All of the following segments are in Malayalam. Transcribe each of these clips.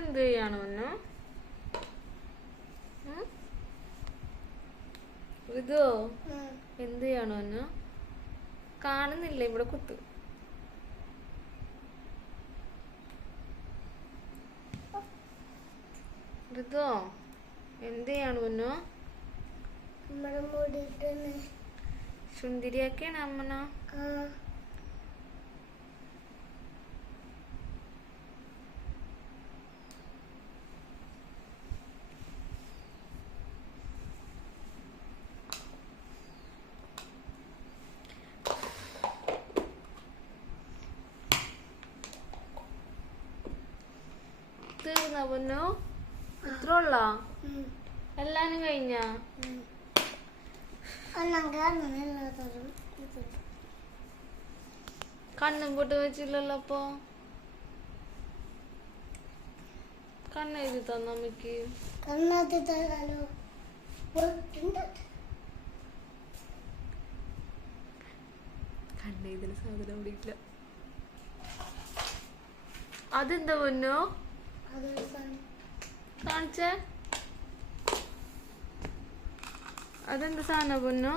ഇതെന്ത് ചെയ്യാണ് പൊന്നു? ഇതോ എന്ത് ചെയ്യാണ് പൊന്നു? കാണുന്നില്ല, ഇവിടെ കുത്ത്. ഇതോ എന്ത് ചെയ്യാണ് പൊന്നു? സുന്ദരിയാക്കാണ് അമ്മന. തീർന്ന പൊന്നു? ഇത്ര ഉള്ള എല്ലാരും കഴിഞ്ഞ? കണ്ണും പൊട്ട് വെച്ചില്ലല്ലോ. അപ്പൊ കണ്ണെഴുതി തന്ന അമ്മക്ക്. കണ്ണെഴുതിന് സാധനം അവിടെ ഇല്ല. അതെന്താ പൊന്നോ കാണിച്ചേ? അതെന്താ സാധനം പൊന്നോ?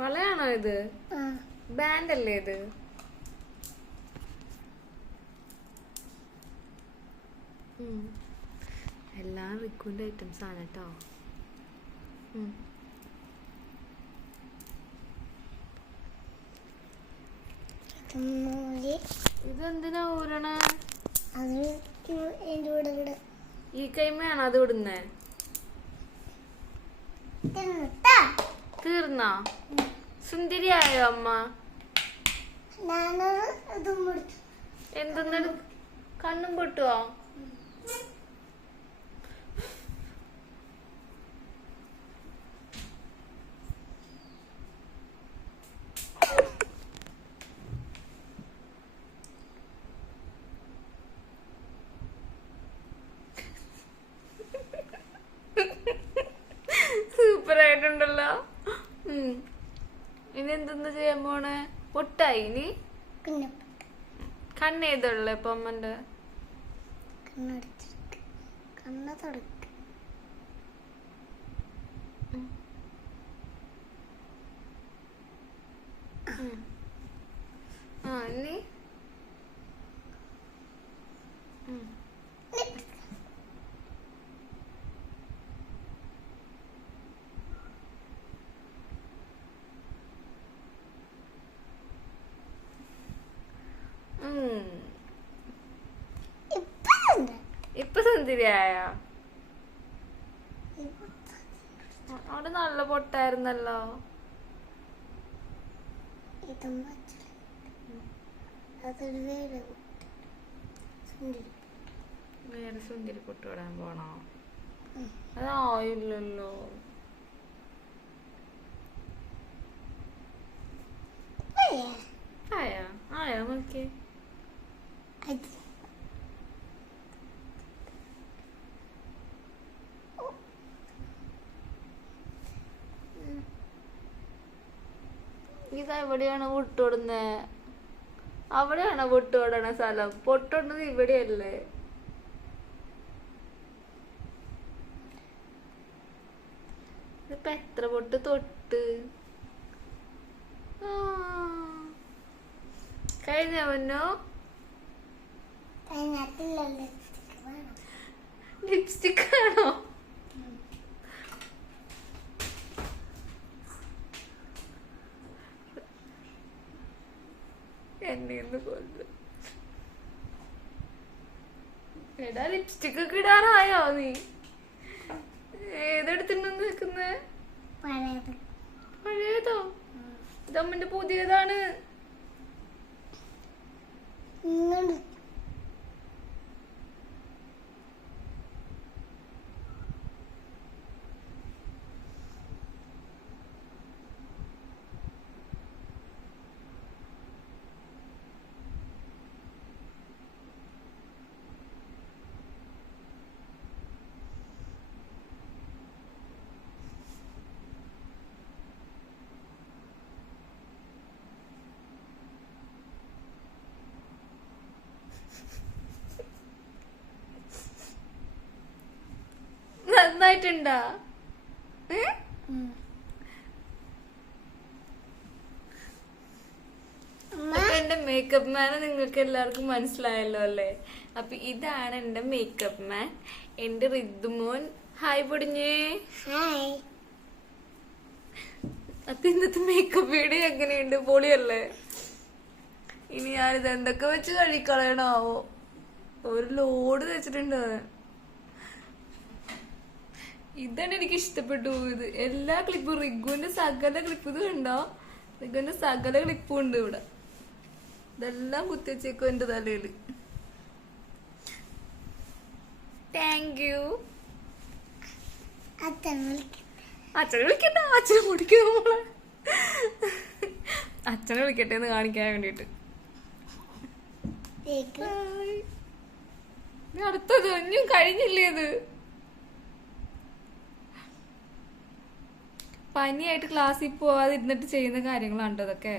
വളയാണോ ഇത്? ബാൻഡ് അല്ലേ ഇത്? എല്ലാം റിക്കുവിന്റെ ഐറ്റംസ് ആണ് കേട്ടോ. ഇതെന്തിനാ ഊരണ? ഈ കൈമയാണോ അത് വിടുന്നേ? തീർന്നാ? സുന്ദരിയായോ അമ്മ? എന്തെന്ന് കണ്ണും പൊട്ടുവോ? സൂപ്പർ ആയിട്ടുണ്ടല്ലോ. ഇനി എന്തെന്ന് ചെയ്യാൻ പോണേ? പൊട്ടായി ഇനി? കണ്ണേതുള്ള ഇപ്പൊ അമ്മന്റെ? ഇനി ഇപ്പൊ സുന്ദരിയായ? അവിടെ നല്ല പൊട്ടായിരുന്നല്ലോ. വേറെ സുന്ദരി പൊട്ടുവിടാൻ പോണോ? അതായില്ലല്ലോ. ആയാ നോക്കി. ഇതെവിടെയാണ് പൊട്ടുവിടുന്നേ? അവിടെയാണോ പൊട്ടുവിടണ സ്ഥലം? പൊട്ടുവിടുന്നത് ഇവിടെയല്ലേ? ഇതിപ്പോ എത്ര പൊട്ട് തൊട്ട്? കഴിഞ്ഞ പൊന്നോ? ലിപ്സ്റ്റിക് ആണോ? എന്നെ കൊല്ലു. എടാ ലിപ്സ്റ്റിക് ഒക്കെ ഇടാനായോ നീ? ഏതെടുത്തിട്ട് നിക്കുന്നേ? പഴയതോ? ഇതമ്മന്റെ പുതിയതാണ്. ചെറുതായിട്ടുണ്ടാ? എന്റെ മേക്കപ്പ് മാനെ നിങ്ങൾക്ക് എല്ലാവർക്കും മനസ്സിലായല്ലോ അല്ലേ? അപ്പൊ ഇതാണ് എന്റെ മേക്കപ്പ് മാൻ, എന്റെ റിദ്ദുമോൻ. ഹായ് പൊടിഞ്ഞേ. അത് ഇന്നത്തെ മേക്കപ്പ് വീഡിയോ എങ്ങനെയുണ്ട്? പൊളിയല്ലേ? ഇനി ഞാനിത് എന്തൊക്കെ വെച്ച് കഴിക്കളയണാവോ? ഒരു ലോഡ് വെച്ചിട്ടുണ്ട്. ഇതാണ് എനിക്ക് ഇഷ്ടപ്പെട്ടു. ഇത് എല്ലാ ക്ലിപ്പും, റിഗുവിന്റെ സകല ക്ലിപ്പ്, ഇത് കണ്ടോ? റിഗുവിന്റെ സകല ക്ലിപ്പും ഉണ്ട് ഇവിടെ. ഇതെല്ലാം കുത്തിവെച്ചേക്കും എന്റെ തലയില്. Thank you. അച്ഛനെ വിളിക്കട്ടെ, അച്ഛനെ മുടിക്കുന്നു മോളെ. അച്ഛനെ വിളിക്കട്ടെ എന്ന് കാണിക്കാൻ വേണ്ടിട്ട്. അടുത്തത് ഒന്നും കഴിഞ്ഞില്ലേ? ഇത് പനിയായിട്ട് ക്ലാസ്സിൽ പോവാതിരുന്നിട്ട് ചെയ്യുന്ന കാര്യങ്ങളാണ് ഇതൊക്കെ.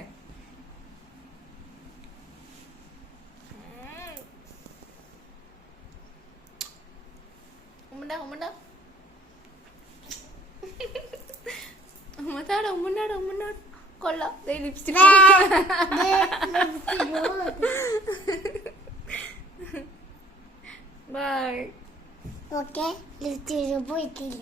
കൊള്ളാം. Lipstick by. ഓക്കെ, ലിപ്സ്റ്റിക് പോയിട്ടില്ല.